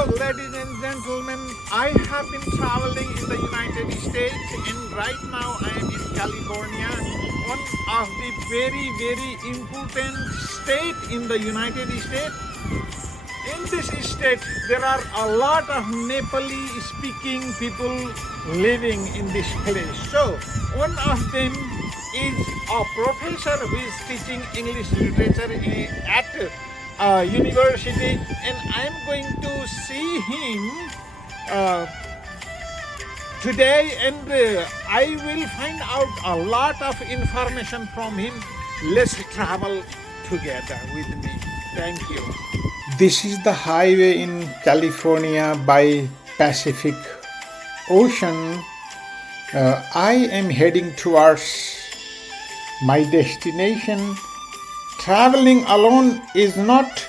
Ladies and gentlemen, I have been traveling in the United States and right now I am in California, one of the very important state in the United States. In this state, there are a lot of Nepali speaking people living in this place. So, one of them is a professor who is teaching English literature at university, and I'm going to see him uh, today, and I will find out a lot of information from him. Let's travel together with me. Thank you. This is the highway in California by Pacific Ocean. I am heading towards my destination. Traveling alone is not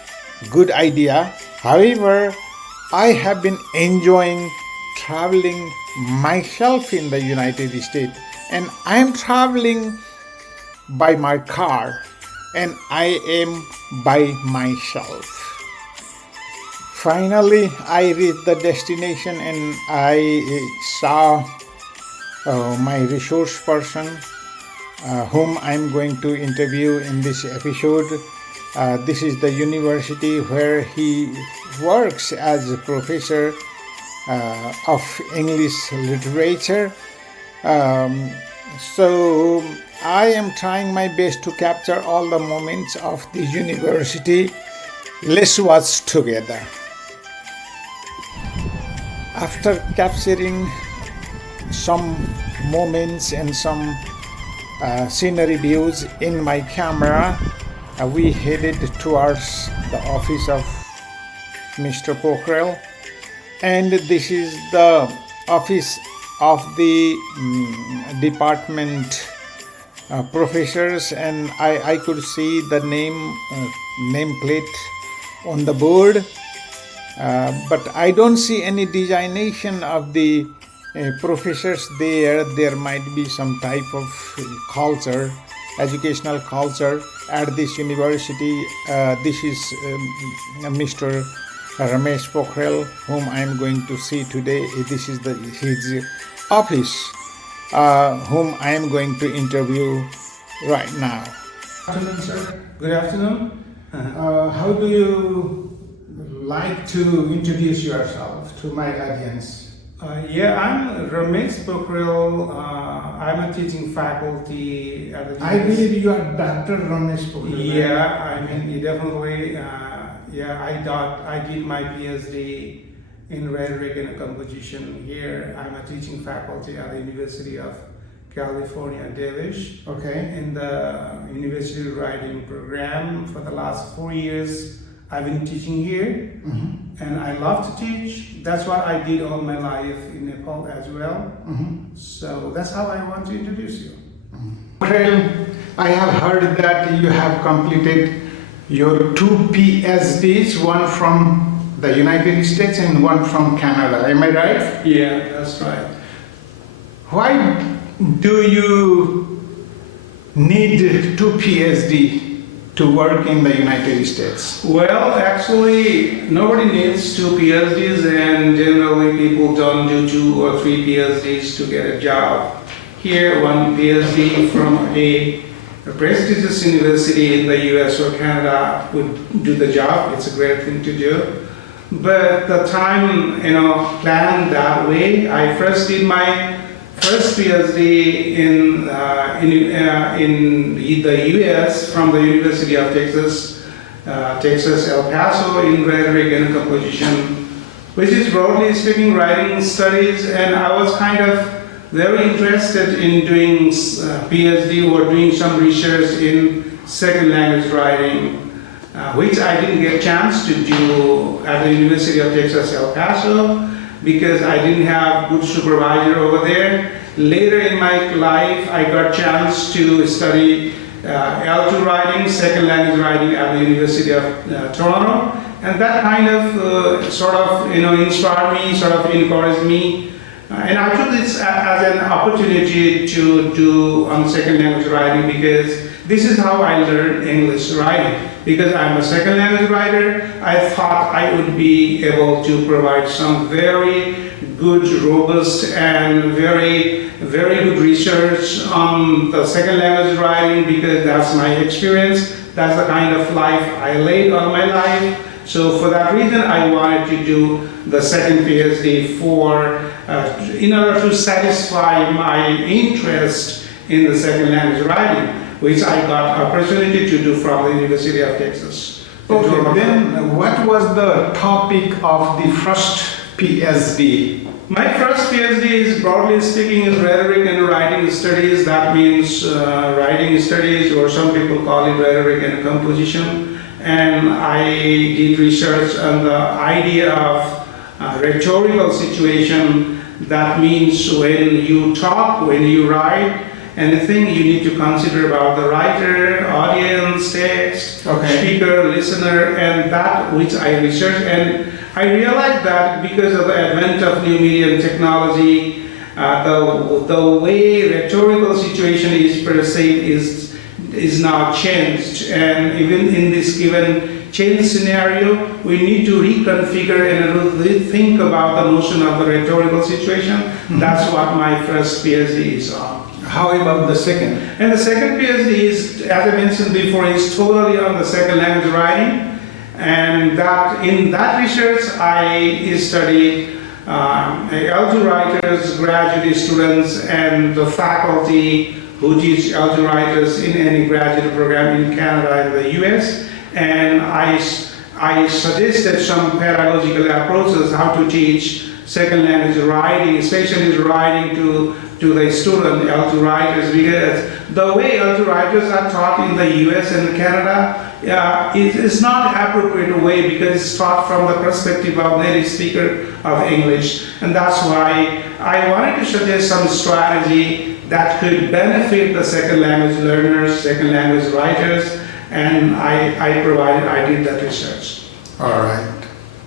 good idea. However, I have been enjoying traveling myself in the United States, and I am traveling by my car and I am by myself. Finally, I reached the destination and I saw my resource person whom I'm going to interview in this episode. This is the university where he works as a professor of English literature. So I am trying my best to capture all the moments of the university. Let's watch together. After capturing some moments and some scenery views in my camera, we headed towards the office of Mr. Pokharel, and this is the office of the department professors, and I could see the nameplate on the board, but I don't see any designation of the professors there. There might be some type of culture, educational culture at this university. This is Mr. Ramesh Pokharel, whom I am going to see today. This is his office, whom I am going to interview right now. Good afternoon, sir. Good afternoon. How do you like to introduce yourself to my audience? I'm Ramesh Pokhrel. I'm a teaching faculty at the I believe you are Dr. Ramesh Pokharel. Yeah, definitely. I did my PhD in rhetoric and composition here. I'm a teaching faculty at the University of California, Davis. Okay. In the university writing program for the last 4 years. I've been teaching here, and I love to teach. That's what I did all my life in Nepal as well. So that's how I want to introduce you. Pokharel, I have heard that you have completed your 2 PhDs, one from the United States and one from Canada. Am I right? Yeah, that's right. Why do you need 2 PhD to work in the United States? Well, actually, nobody needs 2 PhDs, and generally people don't do 2 or 3 PhDs to get a job. Here, 1 PhD from a prestigious university in the US or Canada would do the job. It's a great thing to do. But the time, planned that way. I first did my first PhD in the U.S. from the University of Texas, El Paso, in rhetoric and composition, which is broadly speaking writing studies, and I was kind of very interested in doing PhD or doing some research in second language writing, which I didn't get a chance to do at the University of Texas, El Paso, because I didn't have good supervisor over there. Later in my life, I got a chance to study L2 writing, second language writing at the University of Toronto, and that kind of inspired me, sort of encouraged me, and I took this as an opportunity to do second language writing, because this is how I learned English writing. because I'm a second language writer, I thought I would be able to provide some very good, robust, and very, very good research on the second language writing, because that's my experience. That's the kind of life I led all my life. So for that reason, I wanted to do the second PhD in order to satisfy my interest in the second language writing, which I got opportunity to do from the University of Texas. Okay, then what was the topic of the first PhD? My first PhD is, broadly speaking, in rhetoric and writing studies. That means writing studies, or some people call it rhetoric and composition. And I did research on the idea of rhetorical situation. That means when you talk, when you write, anything you need to consider about the writer, audience, text, speaker, listener, and that which I researched. And I realized that because of the advent of new media and technology, the way rhetorical situation is perceived is now changed. And even in this given change scenario, we need to reconfigure and rethink about the notion of the rhetorical situation. Mm-hmm. That's what my first PhD is on. How about the second? And the second PhD is, as I mentioned before, is totally on the second language writing. And in that research, I studied L2 writers, graduate students, and the faculty who teach L2 writers in any graduate program in Canada and the US. And I suggested some pedagogical approaches how to teach second language writing, especially writing to the student L2 writers, because the way L2 writers are taught in the US and Canada is not appropriate way, because it's taught from the perspective of native speaker of English. And that's why I wanted to suggest some strategy that could benefit the second language learners, second language writers, and I did that research. All right.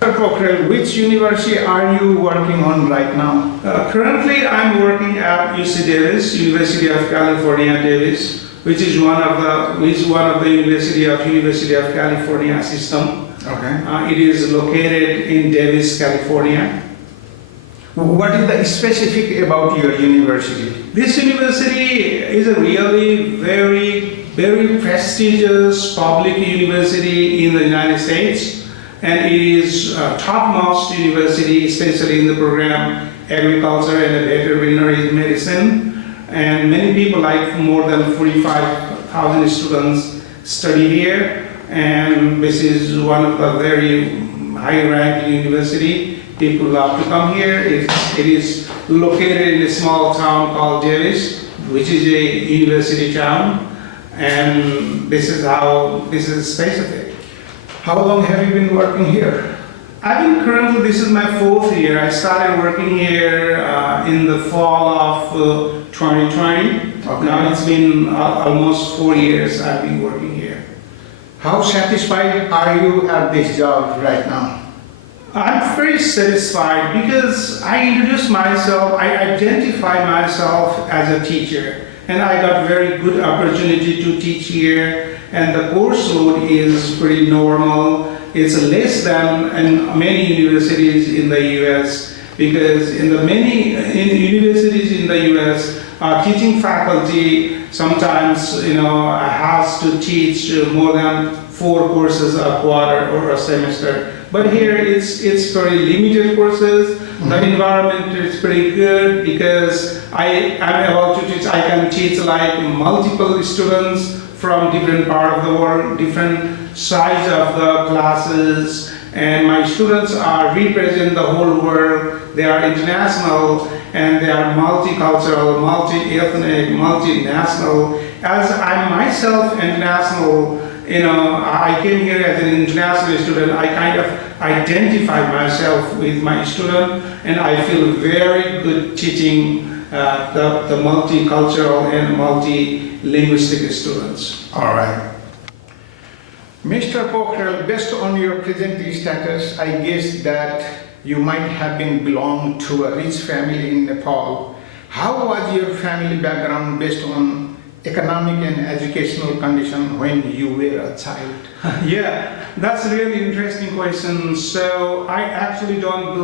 Mr. Pokhrel, which university are you working on right now? Currently, I'm working at UC Davis, University of California, Davis, which is one of the University of California system. Okay. It is located in Davis, California. What is the specific about your university? This university is a really very, very prestigious public university in the United States. And it is a topmost university, especially in the program Agriculture and Veterinary Medicine. And many people, like more than 45,000 students, study here. And this is one of the very high-ranked university. People love to come here. It is located in a small town called Davis, which is a university town. And this is specific. How long have you been working here? This is my 4th year. I started working here in the fall of 2020. Okay. Now it's been almost 4 years I've been working here. How satisfied are you at this job right now? I'm very satisfied because I introduce myself, I identify myself as a teacher, and I got very good opportunity to teach here. And the course load is pretty normal. It's less than in many universities in the US, because in universities in the US, teaching faculty sometimes has to teach more than 4 courses a quarter or a semester. But here it's very limited courses. Mm-hmm. The environment is pretty good because I'm able to teach. I can teach like multiple students from different part of the world, different size of the classes, and my students represent the whole world. They are international and they are multicultural, multi-ethnic, multinational. As I'm myself international, I came here as an international student. I kind of identify myself with my student, and I feel very good teaching the multicultural and multi-linguistic students. All right. Mr. Pokhrel, based on your present status, I guess that you might have belonged to a rich family in Nepal. How was your family background based on economic and educational condition when you were a child? Yeah, that's a really interesting question. So I actually don't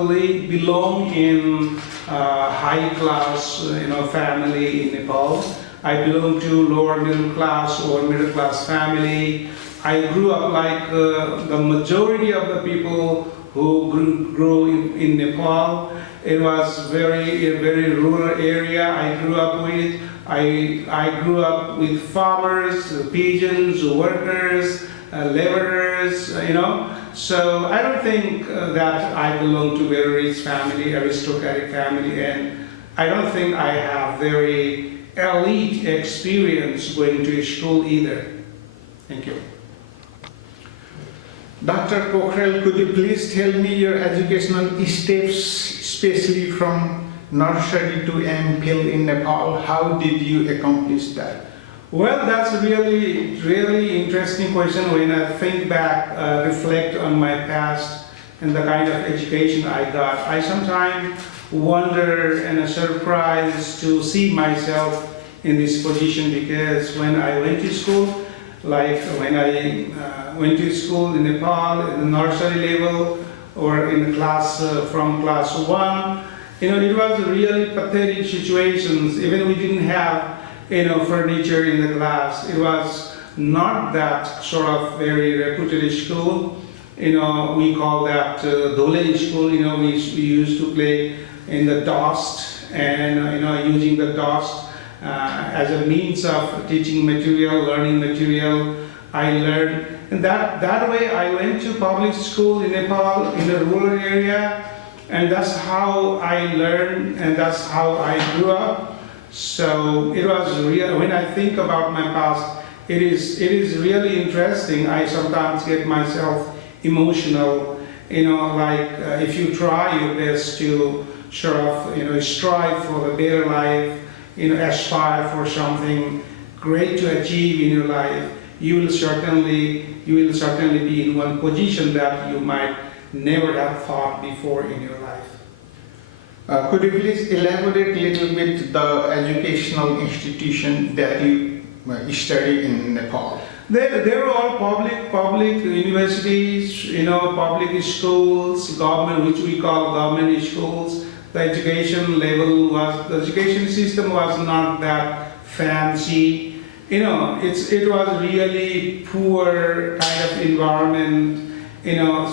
belong in high class, family in Nepal. I belong to lower middle class or middle class family. I grew up like the majority of the people who grew in Nepal. It was a very rural area I grew up with. I grew up with farmers, pigeons, workers, laborers, So I don't think that I belong to very rich family, aristocratic family, and I don't think I have very elite experience going to school either. Thank you. Dr. Pokhrel, could you please tell me your educational steps, especially from nursery to MPhil in Nepal? How did you accomplish that? Well, that's a really interesting question when I think back, reflect on my past and the kind of education I got. I sometimes wonder and are surprised to see myself in this position because when I went to school, like when I went to school in Nepal, in the nursery level, or in class from class 1, it was really pathetic situations. Even we didn't have, furniture in the class. It was not that sort of very reputed school. We call that Dole school. We used to play in the dust and, using the dust as a means of teaching material, learning material. I learned, and that way I went to public school in Nepal in the rural area, and that's how I learned, and that's how I grew up. So it was real. When I think about my past, it is really interesting. I sometimes get myself emotional. If you try your best to sort of strive for a better life, aspire for something great to achieve in your life, you will certainly be in one position that you might never have thought before in your life. Could you please elaborate a little bit the educational institution that you study in Nepal? They're all public universities, public schools, government, which we call government schools. The education system was not that fancy. It was really poor kind of environment.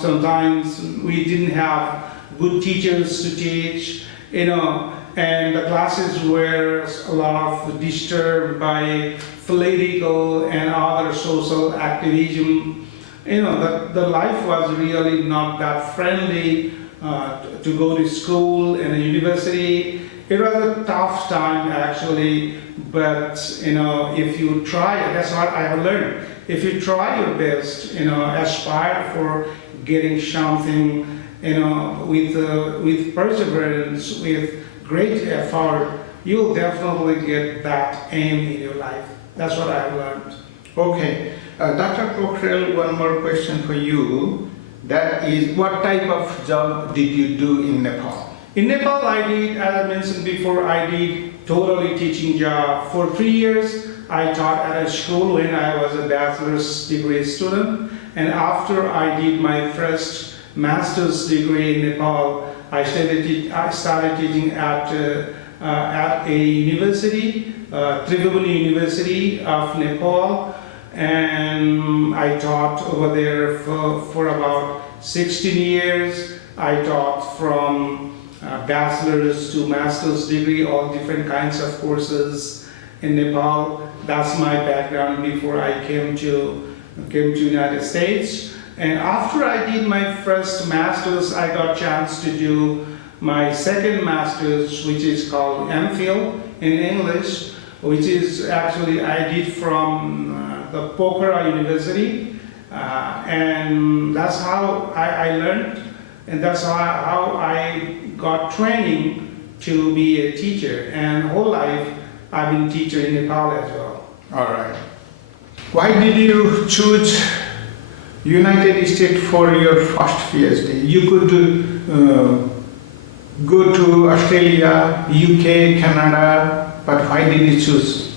Sometimes we didn't have good teachers to teach, and the classes were a lot of disturbed by political and other social activism. The life was really not that friendly to go to school and a university. It was a tough time actually, but if you try, that's what I have learned. If you try your best, aspire for getting something, with perseverance, with great effort, you'll definitely get that aim in your life. That's what I have learned. Okay, Dr. Pokhrel, one more question for you. That is, what type of job did you do in Nepal? In Nepal, I did, as I mentioned before, I did totally teaching job. For 3 years, I taught at a school when I was a bachelor's degree student. And after I did my first master's degree in Nepal, I started teaching at a university, Tribhuvan University of Nepal. And I taught over there for about 16 years. I taught from bachelor's to master's degree, all different kinds of courses in Nepal. That's my background before I came to United States. And after I did my first master's, I got a chance to do my second master's, which is called MPhil in English, which is actually I did from the Pokhara University, and that's how I learned, and that's how I got training to be a teacher. And whole life I've been a teacher in Nepal as well. All right. Why did you choose United States for your first PhD? You could go to Australia, UK, Canada, but why did you choose?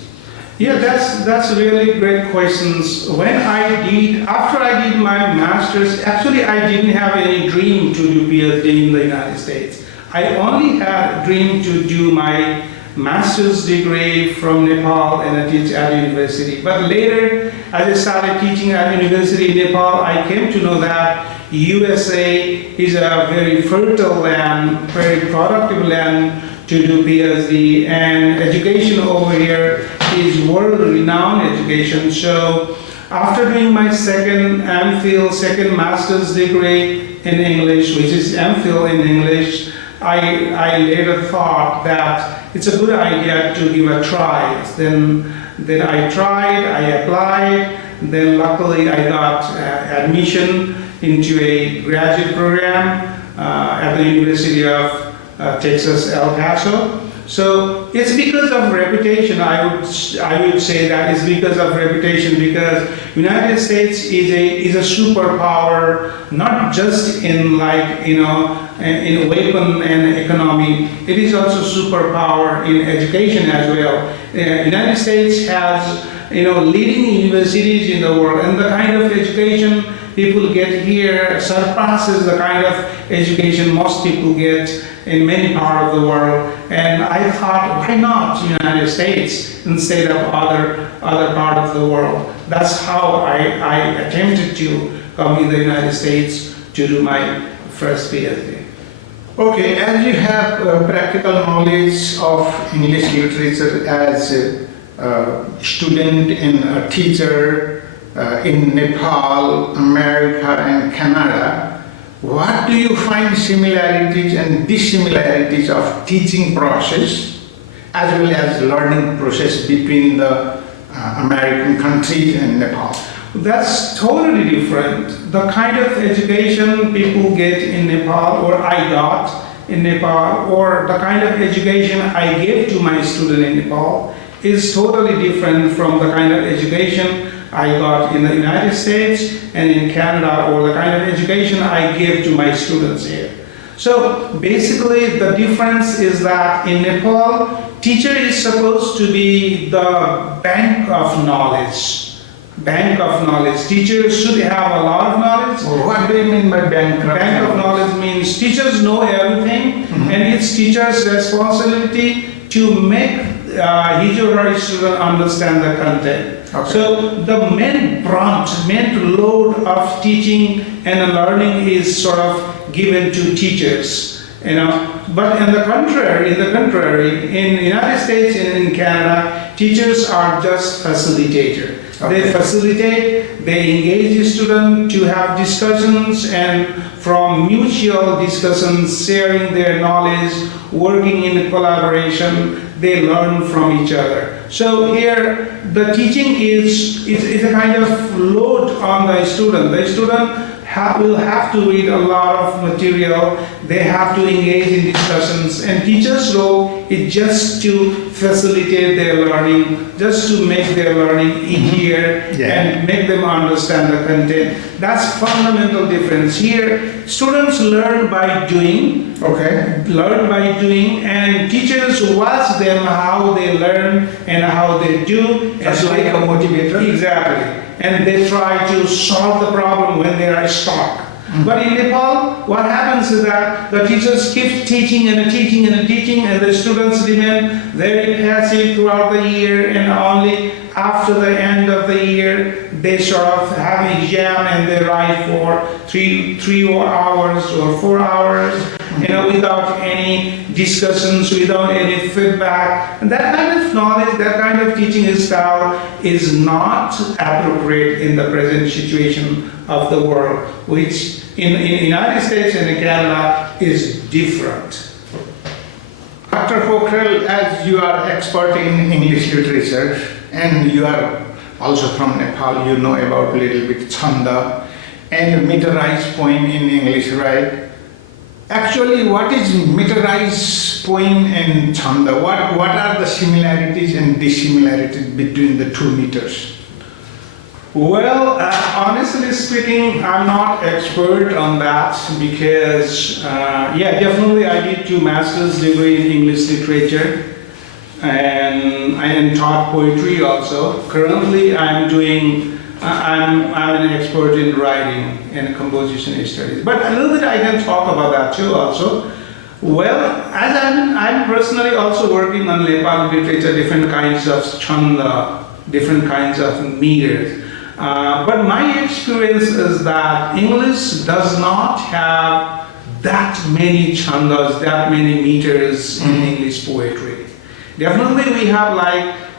Yeah, that's really great questions. After I did my master's, actually I didn't have any dream to do PhD in the United States. I only had a dream to do my master's degree from Nepal and I teach at university. But later, as I started teaching at university in Nepal, I came to know that USA is a very fertile land, very productive land to do PhD, and education over here is world-renowned education. So after doing my second MPhil, second master's degree in English, which is MPhil in English, I later thought that it's a good idea to give a try. Then I tried, I applied, then luckily I got admission into a graduate program at the University of Texas, El Paso. So it's because of reputation. I would say that it's because of reputation, because United States is a superpower, not just in in weapon and economy. It is also superpower in education as well. United States has leading universities in the world, and the kind of education people get here surpasses the kind of education most people get in many parts of the world. And I thought, why not United States instead of other part of the world? That's how I attempted to come in the United States to do my first PhD. Okay, as you have practical knowledge of English literature as a student and a teacher in Nepal, America and Canada, what do you find similarities and dissimilarities of teaching process as well as learning process between the American countries and Nepal? That's totally different. The kind of education people get in Nepal, or I got in Nepal, or the kind of education I gave to my student in Nepal is totally different from the kind of education I got in the United States and in Canada, or the kind of education I give to my students here. So basically the difference is that in Nepal, teacher is supposed to be the bank of knowledge. Bank of knowledge. Teachers should have a lot of knowledge. What do you mean by bank? Bank of knowledge means teachers know everything, and it's teacher's responsibility to make his or her student understand the content. Okay. So the main load of teaching and learning is sort of given to teachers, But in the contrary, in United States and in Canada, teachers are just facilitators. Okay. They facilitate, they engage the student to have discussions, and from mutual discussions, sharing their knowledge, working in collaboration, they learn from each other. So here, the teaching is a kind of load on the student. The student will have to read a lot of material, they have to engage in discussions, and teachers' role is just to facilitate their learning, just to make their learning easier and make them understand the content. That's fundamental difference. Here, students learn by doing, and teachers watch them how they learn and how they do. That's like a motivator. Exactly. And they try to solve the problem when they are stuck. But in Nepal, what happens is that the teachers keep teaching and teaching and teaching, and the students remain very passive throughout the year, and only after the end of the year, they sort of have an exam and they write for three hours or 4 hours, without any discussions, without any feedback. And that kind of knowledge, that kind of teaching style is not appropriate in the present situation of the world, which in the United States and in Canada is different. Dr. Pokhrel, as you are expert in English literature and you are also from Nepal, you know about a little bit Chanda and meterized poem in English, right? Actually, what is meterized poem and Chanda? What are the similarities and dissimilarities between the two meters? Well, honestly speaking, I'm not expert on that because, definitely I did 2 master's degree in English literature. and taught poetry also. Currently, I'm an expert in writing and composition studies. But a little bit I can talk about that too also. Well, as I'm personally also working on Nepali literature, different kinds of chanda, different kinds of meters. But my experience is that English does not have that many chandas, that many meters in English poetry. Definitely we have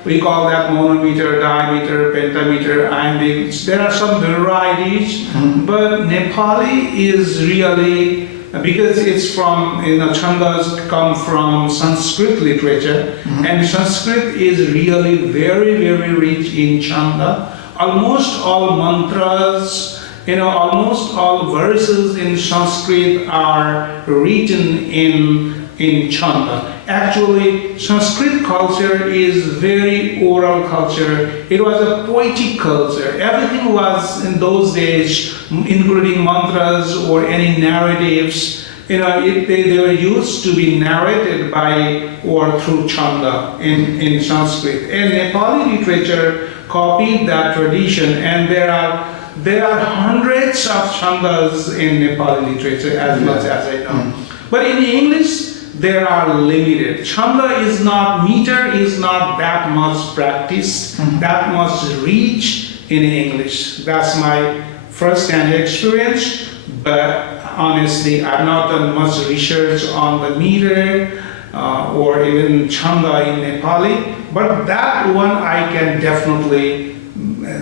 we call that monometer, dimeter, pentameter, iambic. There are some varieties, but Nepali is really, because it's from, chandas come from Sanskrit literature, and Sanskrit is really very, very rich in chanda. Almost all mantras, almost all verses in Sanskrit are written in chanda. Actually, Sanskrit culture is very oral culture. It was a poetic culture. Everything was in those days, including mantras or any narratives. They were used to be narrated by or through chanda in Sanskrit. And Nepali literature copied that tradition, and there are hundreds of chandas in Nepali literature, as much as I know. But in English, there are limited. Chanda is not, meter is not that much practiced, that much reach in English. That's my first-hand experience, but honestly, I've not done much research on the meter or even chanda in Nepali, but that one I can definitely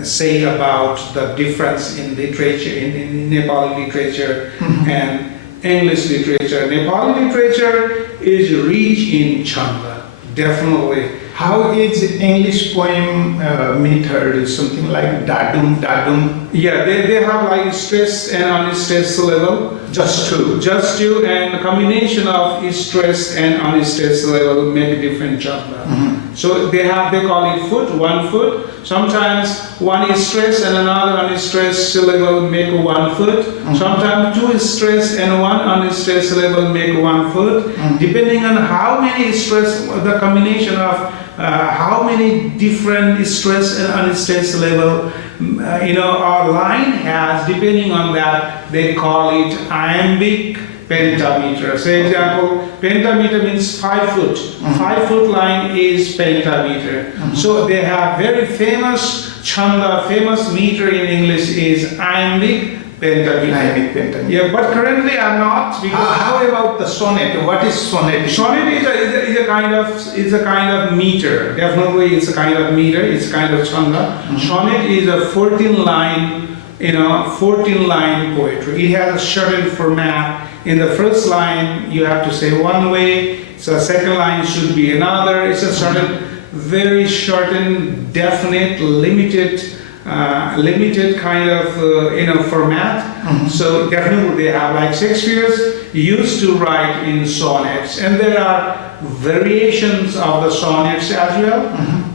say about the difference in literature, in Nepali literature and English literature. Nepali literature is rich in chanda, definitely. How is English poem metered? Something like dadum? Yeah, they have stress and unstressed level. Just two, and the combination of stress and unstressed level make different chanda. So they call it foot, 1 foot. Sometimes one is stressed and another unstressed level make 1 foot. Sometimes two is stressed and one unstressed level make 1 foot. Depending on how many stress, the combination of how many different stress and unstressed level our line has, depending on that, they call it iambic pentameter. So example, pentameter means 5 foot. 5 foot line is pentameter. So they have very famous chanda, famous meter in English is iambic pentameter. Iambic pentameter. Yeah, but currently I'm not. How about the sonnet? What is sonnet? Sonnet is a kind of meter. Definitely, it's a kind of meter. It's a kind of chanda. Sonnet is a 14 line, 14 line poetry. It has a certain format. In the first line, you have to say one way. So second line should be another. It's a certain, very certain, definite, limited kind of format. So definitely they have, Shakespeare used to write in sonnets, and there are variations of the sonnets as well.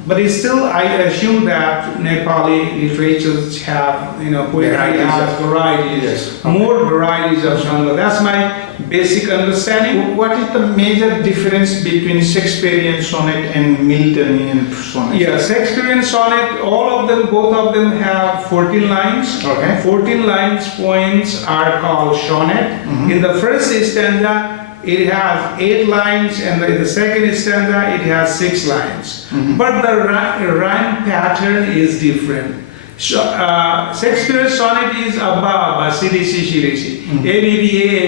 But it's still, I assume that Nepali literatures have, poetry has varieties, yes. More varieties of chanda. That's my basic understanding. What is the major difference between Shakespearean sonnet and Miltonian sonnet? Yeah, Shakespearean sonnet, both of them have 14 lines. Okay. 14 lines poems are called sonnet. In the first stanza, it has 8 lines, and in the second stanza, it has 6 lines. But the rhyme pattern is different. Shakespeare's sonnet is abba, CDC, CDC. ABBA,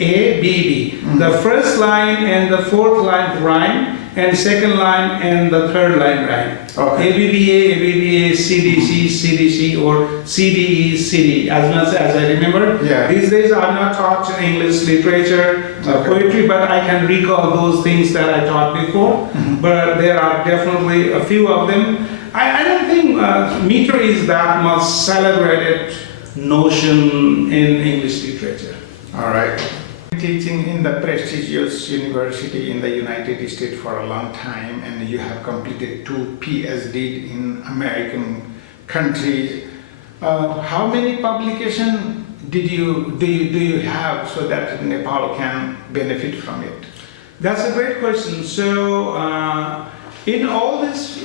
ABB. The first line and the fourth line rhyme, and second line and the third line rhyme. Okay. ABBA, CDC, CDC, or CDE, CD. As much as I remember. Yeah. These days I'm not taught English literature, poetry, but I can recall those things that I taught before. But there are definitely a few of them. I don't think meter is that much celebrated notion in English literature. All right. Teaching in the prestigious university in the United States for a long time, and you have completed 2 PhD in American countries. How many publications do you have so that Nepal can benefit from it? That's a great question. So, in all these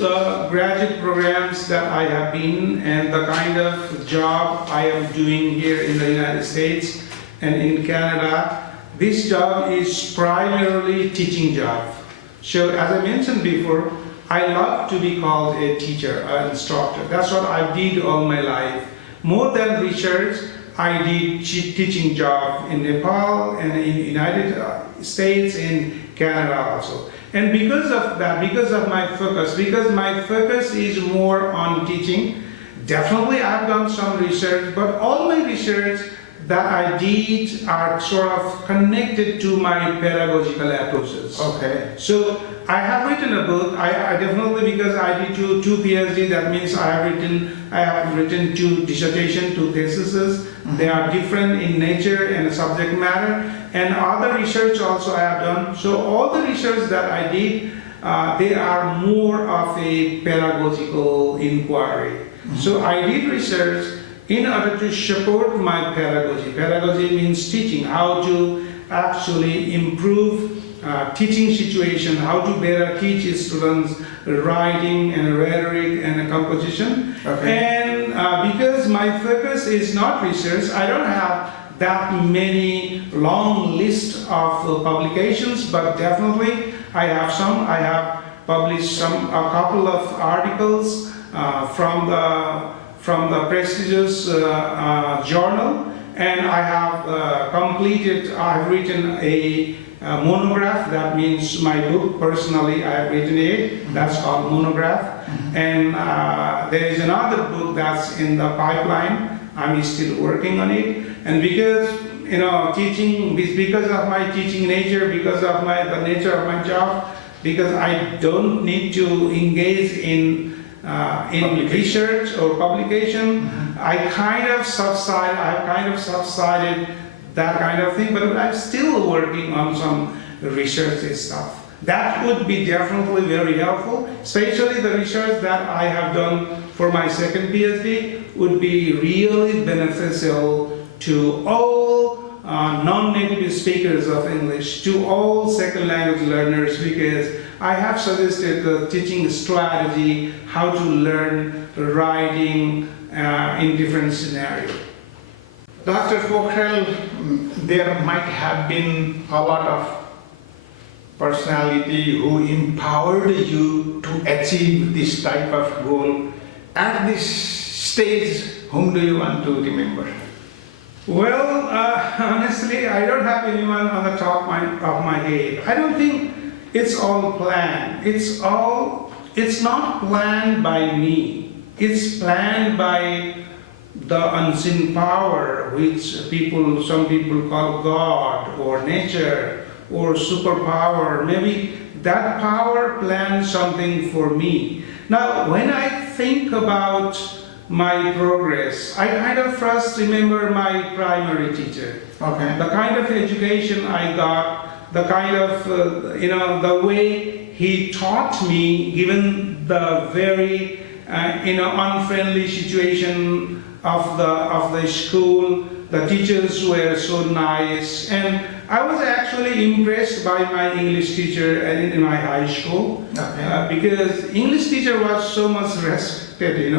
graduate programs that I have been and the kind of job I am doing here in the United States and in Canada, this job is primarily teaching job. So, as I mentioned before, I love to be called a teacher, an instructor. That's what I did all my life. More than research, I did teaching job in Nepal and in United States, in Canada also. And because of that, because my focus is more on teaching, definitely I've done some research, but all my research that I did are sort of connected to my pedagogical approaches. Okay. So I have written a book. I definitely, because I did two PhD, that means I have written two dissertation, two theses. They are different in nature and subject matter, and other research also I have done. So all the research that I did, they are more of a pedagogical inquiry. So I did research in order to support my pedagogy. Pedagogy means teaching, how to actually improve teaching situation, how to better teach students writing and rhetoric and composition. Okay. And because my focus is not research, I don't have that many long list of publications, but definitely I have some. I have published a couple of articles from the prestigious journal, and I have I've written a monograph. That means my book, personally I have written it, that's called monograph. And there is another book that's in the pipeline. I'm still working on it, and because teaching, because of my teaching nature, because of the nature of my job, because I don't need to engage in research or publication, I've kind of subsided that kind of thing, but I'm still working on some research stuff. That would be definitely very helpful, especially the research that I have done for my second PhD would be really beneficial to all non-native speakers of English, to all second language learners, because I have suggested the teaching strategy, how to learn writing in different scenarios. Dr. Pokhrel, there might have been a lot of personality who empowered you to achieve this type of goal. At this stage, whom do you want to remember? Well, honestly, I don't have anyone on the top of my head. I don't think it's all planned. It's not planned by me. It's planned by the unseen power, which some people call God or nature or superpower. Maybe that power planned something for me. Now, when I think about my progress, I kind of first remember my primary teacher. Okay. The kind of education I got, the kind of, the way he taught me, given the very, unfriendly situation of the school. The teachers were so nice, and I was actually impressed by my English teacher in my high school. Okay. Because English teacher was so much respected,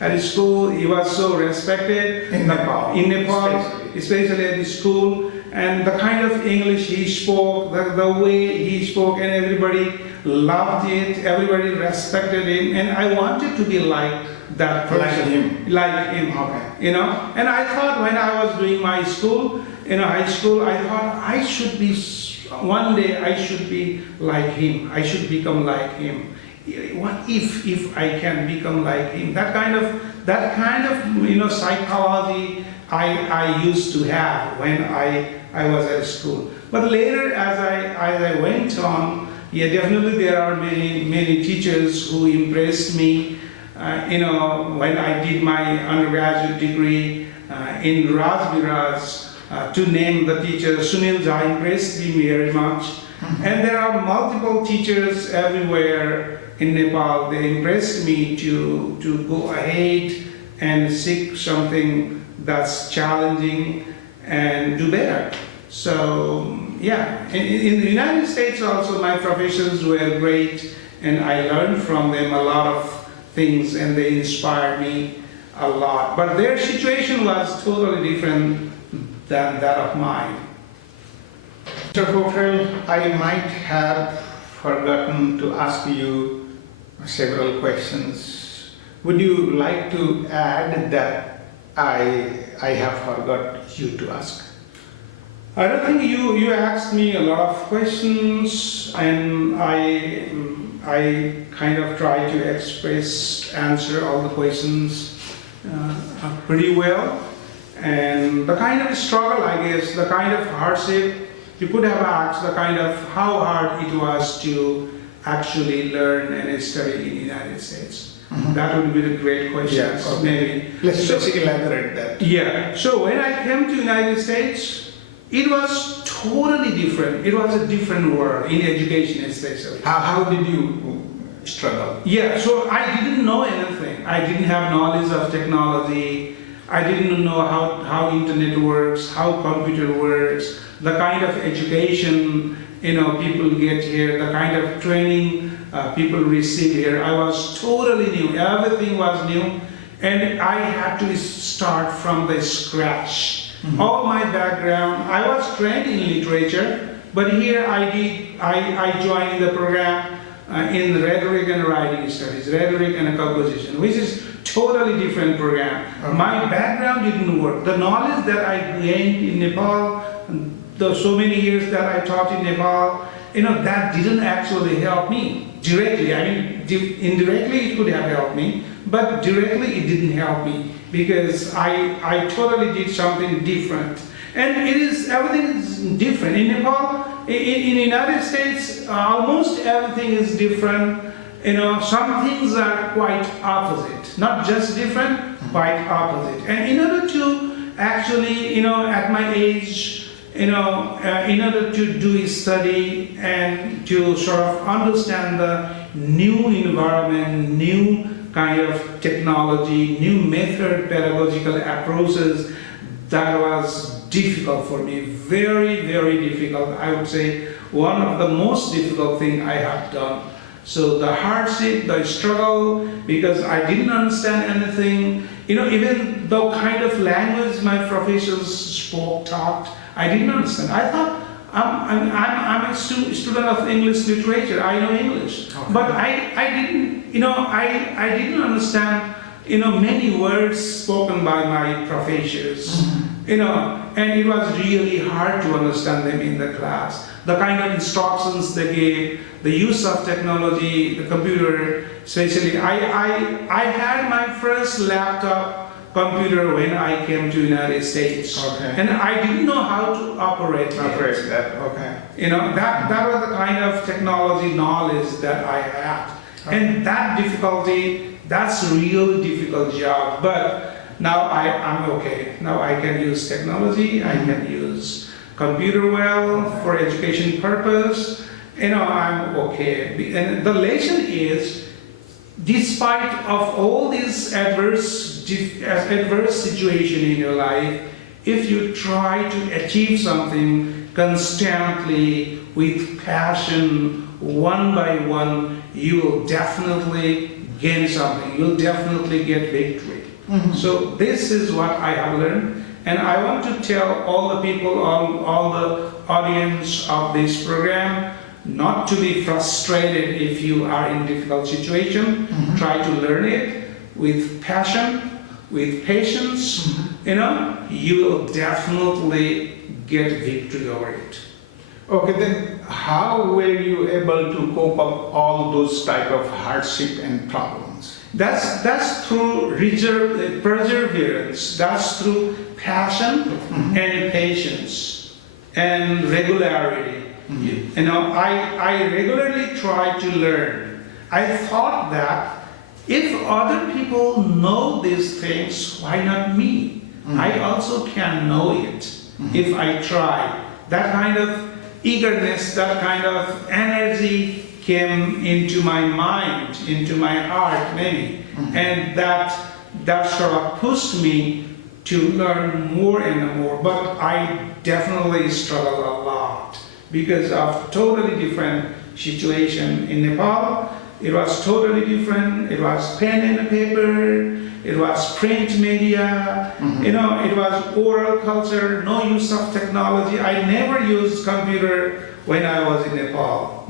at school he was so respected. In Nepal. Especially at the school, and the kind of English he spoke, the way he spoke, and everybody loved it, everybody respected him, and I wanted to be like that person. Like him. Okay. And I thought when I was doing my school, high school, I thought one day I should be like him, I should become like him. What if I can become like him? That kind of psychology I used to have when I was at school. But later, as I went on, definitely there are many teachers who impressed me. When I did my undergraduate degree in Rajviraj, to name the teacher, Sunil Jha impressed me very much. And there are multiple teachers everywhere in Nepal. They impressed me to go ahead and seek something that's challenging and do better. So yeah, in the United States also my professors were great, and I learned from them a lot of things, and they inspired me a lot. But their situation was totally different than that of mine. Mr. Pokhrel, I might have forgotten to ask you several questions. Would you like to add that I have forgot you to ask? I don't think you asked me a lot of questions, and I kind of tried to answer all the questions pretty well. And the kind of struggle, I guess, the kind of hardship, you could have asked the kind of how hard it was to actually learn and study in the United States. Mhm. That would be the great question, Yeah, okay. maybe. Let's elaborate that. Yeah, so when I came to United States, it was totally different. It was a different world in education especially. How did you struggle? Yeah, so I didn't know anything. I didn't have knowledge of technology. I didn't know how internet works, how computer works, the kind of education people get here, the kind of training people receive here. I was totally new. Everything was new, and I had to start from the scratch. Mhm. All my background, I was trained in literature, but here I joined the program in rhetoric and writing studies, rhetoric and composition, which is totally different program. Okay. My background didn't work. The knowledge that I gained in Nepal, the so many years that I taught in Nepal, that didn't actually help me directly. I mean, indirectly it could have helped me, but directly it didn't help me because I totally did something different. And everything is different. In Nepal, in the United States, almost everything is different. Some things are quite opposite, not just different, quite opposite. And in order to actually, at my age, in order to do a study and to sort of understand the new environment, new kind of technology, new method, pedagogical approaches, that was difficult for me, very, very difficult. I would say one of the most difficult thing I have done. So the hardship, the struggle, because I didn't understand anything, even the kind of language my professors talked, I didn't understand. I thought I'm a student of English literature. I know English, Okay. but I didn't, I didn't understand, many words spoken by my professors. And it was really hard to understand them in the class. The kind of instructions they gave, the use of technology, the computer, especially. I had my first laptop computer when I came to United States. Okay. And I didn't know how to operate it. that, okay. That was the kind of technology knowledge that I had. Okay. And that difficulty, that's a real difficult job. But now I'm okay. Now I can use technology, I can use computer well for education purpose. I'm okay. And the lesson is, despite of all these adverse situation in your life, if you try to achieve something constantly with passion, one by one, you will definitely gain something. You'll definitely get victory. Mhm. So this is what I have learned, and I want to tell all the people, all the audience of this program, not to be frustrated if you are in difficult situation. Mhm. Try to learn it with passion, with patience. You will definitely get victory over it. Okay, then how were you able to cope up all those type of hardship and problems? That's through perseverance. That's through passion and patience and regularity. I regularly try to learn. I thought that if other people know these things, why not me? I also can know it if I try. That kind of eagerness, that kind of energy came into my mind, into my heart maybe. And that sort of pushed me to learn more and more. But I definitely struggled a lot. because of totally different situation. In Nepal, it was totally different. It was pen and paper, it was print media, it was oral culture, no use of technology. I never used computer when I was in Nepal.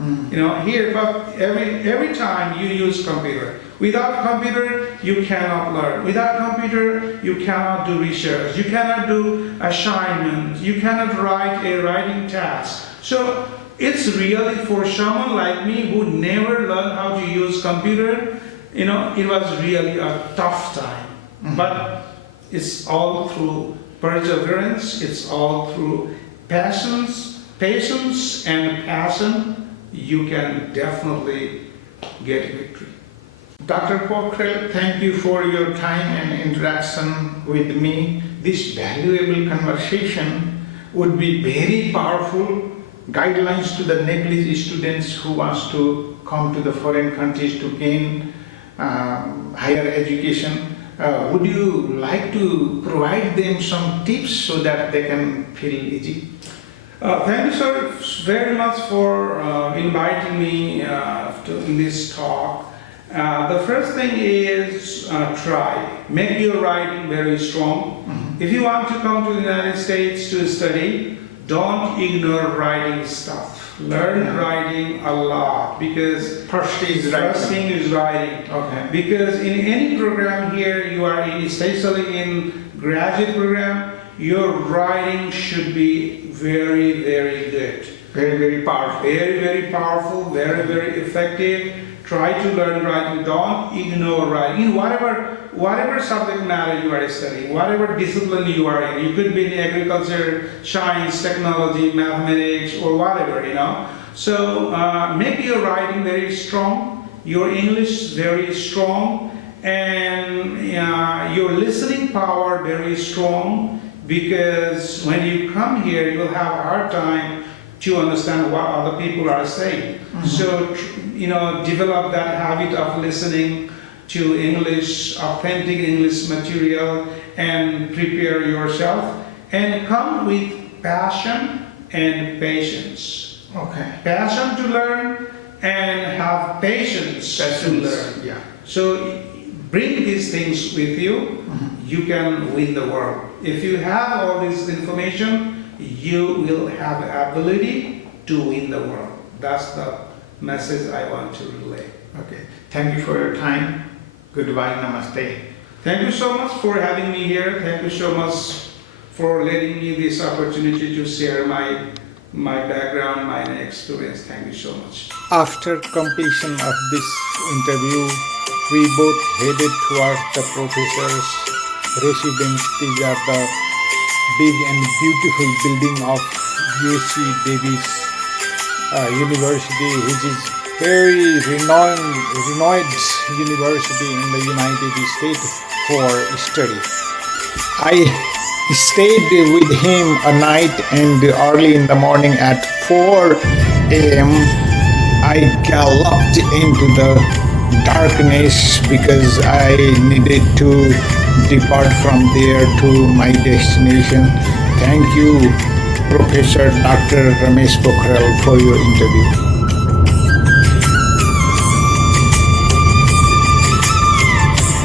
Here, but every time you use computer. Without computer, you cannot learn. Without computer, you cannot do research. You cannot do assignment. You cannot write a writing task. So it's really for someone like me who never learned how to use computer, it was really a tough time. But it's all through perseverance, it's all through patience and passion, you can definitely get victory. Dr. Pokhrel, thank you for your time and interaction with me. This valuable conversation would be very powerful guidelines to the Nepalese students who wants to come to the foreign countries to gain higher education. Would you like to provide them some tips so that they can feel easy? Thank you so very much for inviting me in this talk. The first thing is try. Make your writing very strong. If you want to come to the United States to study, don't ignore writing stuff. Learn writing a lot, because First thing is writing. Okay. Because in any program here you are in, especially in graduate program, your writing should be very, very good. Very, very powerful. Very, very powerful, very, very effective. Try to learn writing. Don't ignore writing. In whatever subject matter you are studying, whatever discipline you are in, you could be in agriculture, science, technology, mathematics, or whatever, So make your writing very strong, your English very strong, and your listening power very strong, because when you come here, you will have a hard time to understand what other people are saying. So, develop that habit of listening to English, authentic English material, and prepare yourself, and come with passion and patience. Okay. Passion to learn and have patience to learn. Yeah. So bring these things with you, you can win the world. If you have all this information, you will have the ability to win the world. That's the message I want to relay. Okay. Thank you for your time. Goodbye. Namaste. Thank you so much for having me here. Thank you so much for letting me this opportunity to share my background, my experience. Thank you so much. After completion of this interview, we both headed towards the professor's residence. These are the big and beautiful building of UC Davis University, which is very renowned university in the United States for study. I stayed with him a night, and early in the morning at 4 a.m. I galloped into the darkness because I needed to depart from there to my destination. Thank you, Professor Dr. Ramesh Pokharel, for your interview.